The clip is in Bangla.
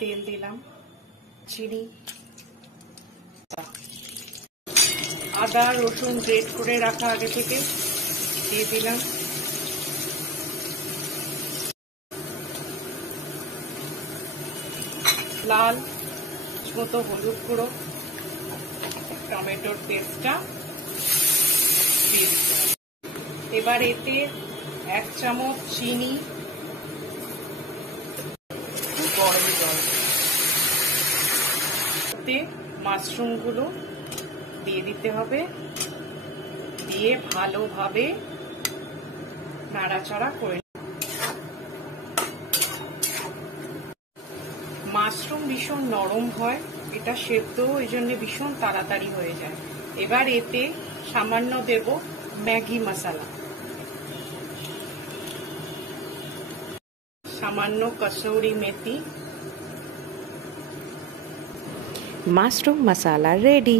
তেল দিলাম, চিনি, আদা রসুন গ্রেট করে রাখা আগে থেকে দিয়ে দিলাম, লাল মতো হলুদ গুঁড়ো, টমেটোর পেস্টটা দিয়ে দিলাম। এবার এতে 1 চামচ চিনি, গরম জল, এতে মাশরুমগুলো দিয়ে দিতে হবে, দিয়ে ভালোভাবে নাড়াচাড়া করে। মাশরুম ভীষণ নরম হয়, এটা সেদ্ধ ওই জন্য ভীষণ তাড়াতাড়ি হয়ে যায়। এবার এতে সামান্য দেব ম্যাগি মশলা, সামান্য কসুরি মেথি। মাশরুম মশলা রেডি।